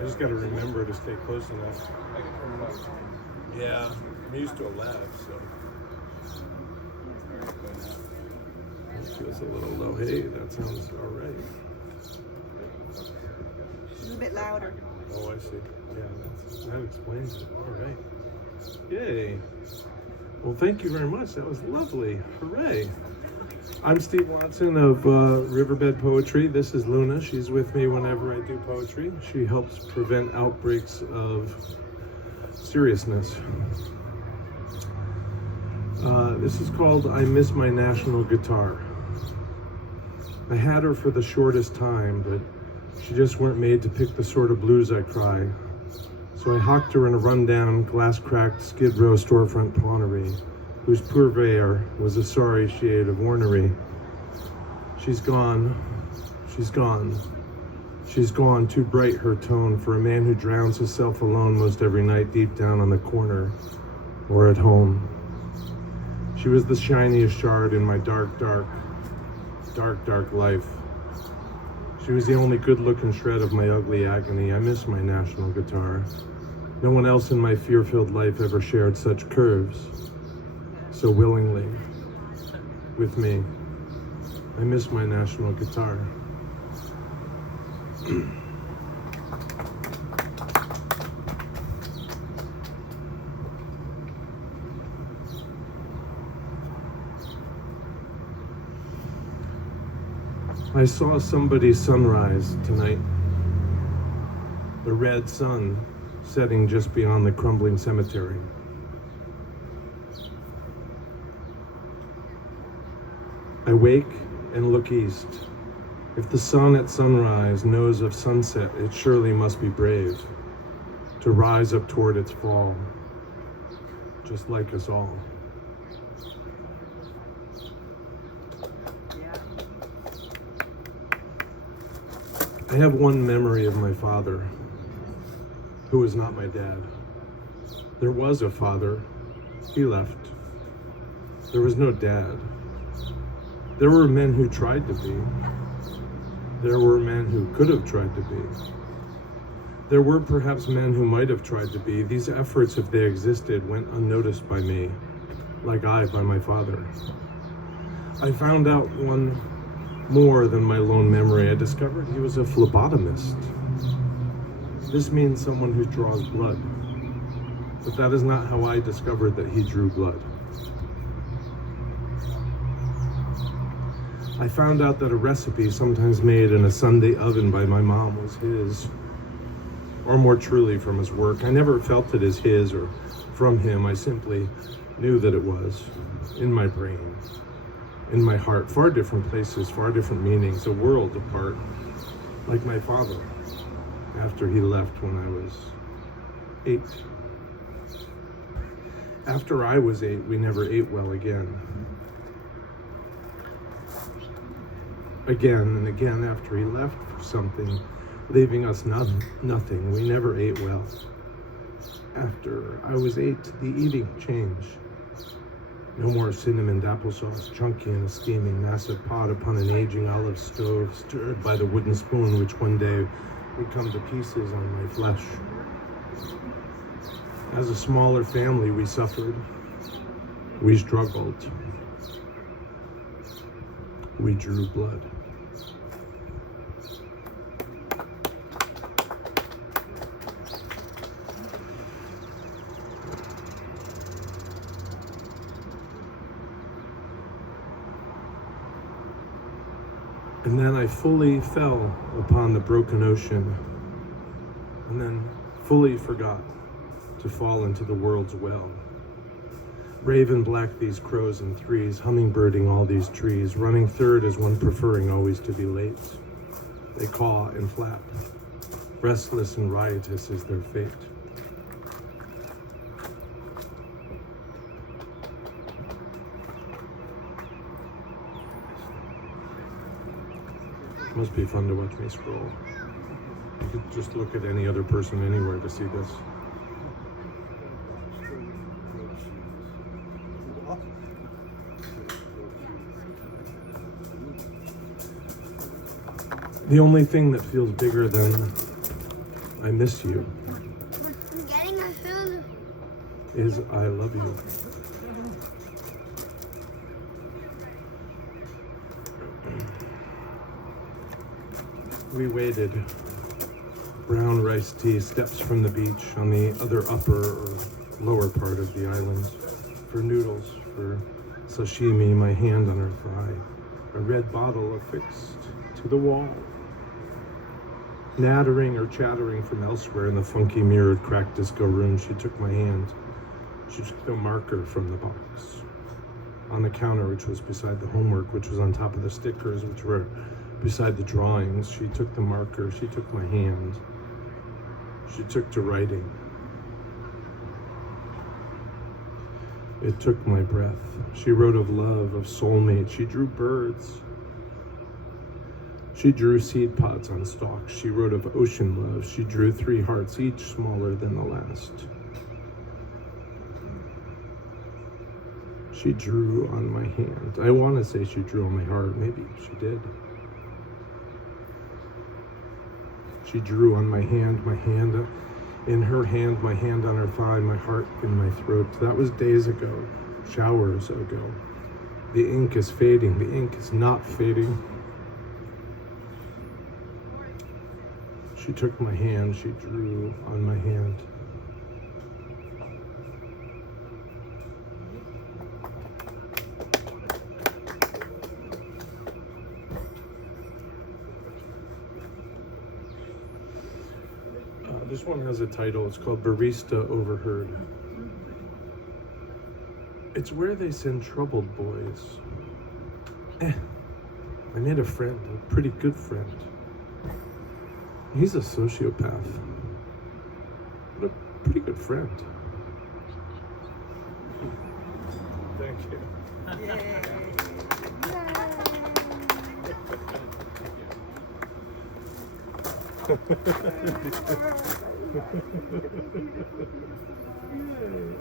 I just got to remember to stay close enough. Yeah, I'm used to a lag, so. It feels a little low. Hey, that sounds all right. A little bit louder. Oh, I see. Yeah, that explains it. All right. Yay. Well, thank you very much. That was lovely. Hooray. I'm Steve Watson of Riverbed Poetry. This is Luna. She's with me whenever I do poetry. She helps prevent outbreaks of seriousness. This is called I Miss My National Guitar. I had her for the shortest time, but she just weren't made to pick the sort of blues I cry. So I hawked her in a rundown, glass-cracked Skid Row storefront pawnnery, whose purveyor was a sorry shade of ornery. She's gone, she's gone, she's gone, too bright her tone for a man who drowns himself alone most every night deep down on the corner or at home. She was the shiniest shard in my dark, dark, dark, dark life. She was the only good-looking shred of my ugly agony. I miss my national guitar. No one else in my fear-filled life ever shared such curves so willingly with me. I miss my national guitar. I saw somebody's sunrise tonight. The red sun setting just beyond the crumbling cemetery. I wake and look east. If the sun at sunrise knows of sunset, it surely must be brave to rise up toward its fall, just like us all. I have one memory of my father, who was not my dad. There was a father, he left. There was no dad. There were men who tried to be. There were men who could have tried to be. There were perhaps men who might have tried to be. These efforts, if they existed, went unnoticed by me, like I by my father. I found out one more than my lone memory. I discovered he was a phlebotomist. This means someone who draws blood. But that is not how I discovered that he drew blood. I found out that a recipe sometimes made in a Sunday oven by my mom was his, or more truly from his work. I never felt it as his or from him. I simply knew that it was in my brain, in my heart, far different places, far different meanings, a world apart, like my father after he left when I was 8. After I was 8, we never ate well again. Again and again after he left for something, leaving us nothing. We never ate well. After I was 8, the eating changed. No more cinnamon applesauce, chunky in a steaming massive pot upon an aging olive stove, stirred by the wooden spoon which one day would come to pieces on my flesh. As a smaller family, we suffered. We struggled. We drew blood. And then I fully fell upon the broken ocean, and then fully forgot to fall into the world's well. Raven black these crows in threes, hummingbirding all these trees, running third as one preferring always to be late. They caw and flap, restless and riotous is their fate. Must be fun to watch me scroll. You could just look at any other person anywhere to see this. The only thing that feels bigger than I miss you I'm getting my food. is I love you. We waited. Brown rice tea, steps from the beach on the other upper or lower part of the island. For noodles, for sashimi, my hand on her thigh. A red bottle affixed to the wall. Nattering or chattering from elsewhere in the funky mirrored cracked disco room, she took my hand. She took the marker from the box. On the counter, which was beside the homework, which was on top of the stickers, which were beside the drawings, she took the marker, she took my hand. She took to writing. It took my breath. She wrote of love, of soulmate. She drew birds. She drew seed pods on stalks. She wrote of ocean love. She drew 3 hearts, each smaller than the last. She drew on my hand. I want to say she drew on my heart. Maybe she did. She drew on my hand in her hand, my hand on her thigh, my heart in my throat. That was days ago, showers ago. The ink is fading. The ink is not fading. She took my hand. She drew on my hand. This one has a title. It's called Barista Overheard. It's where they send troubled boys. I made a friend, a pretty good friend. He's a sociopath, but a pretty good friend. Thank you. Yay.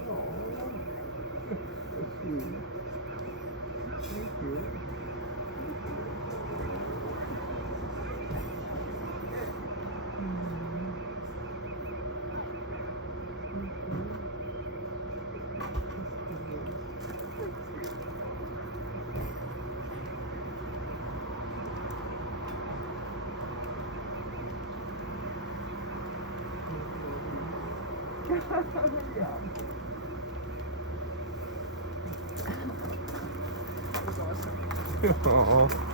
Aww.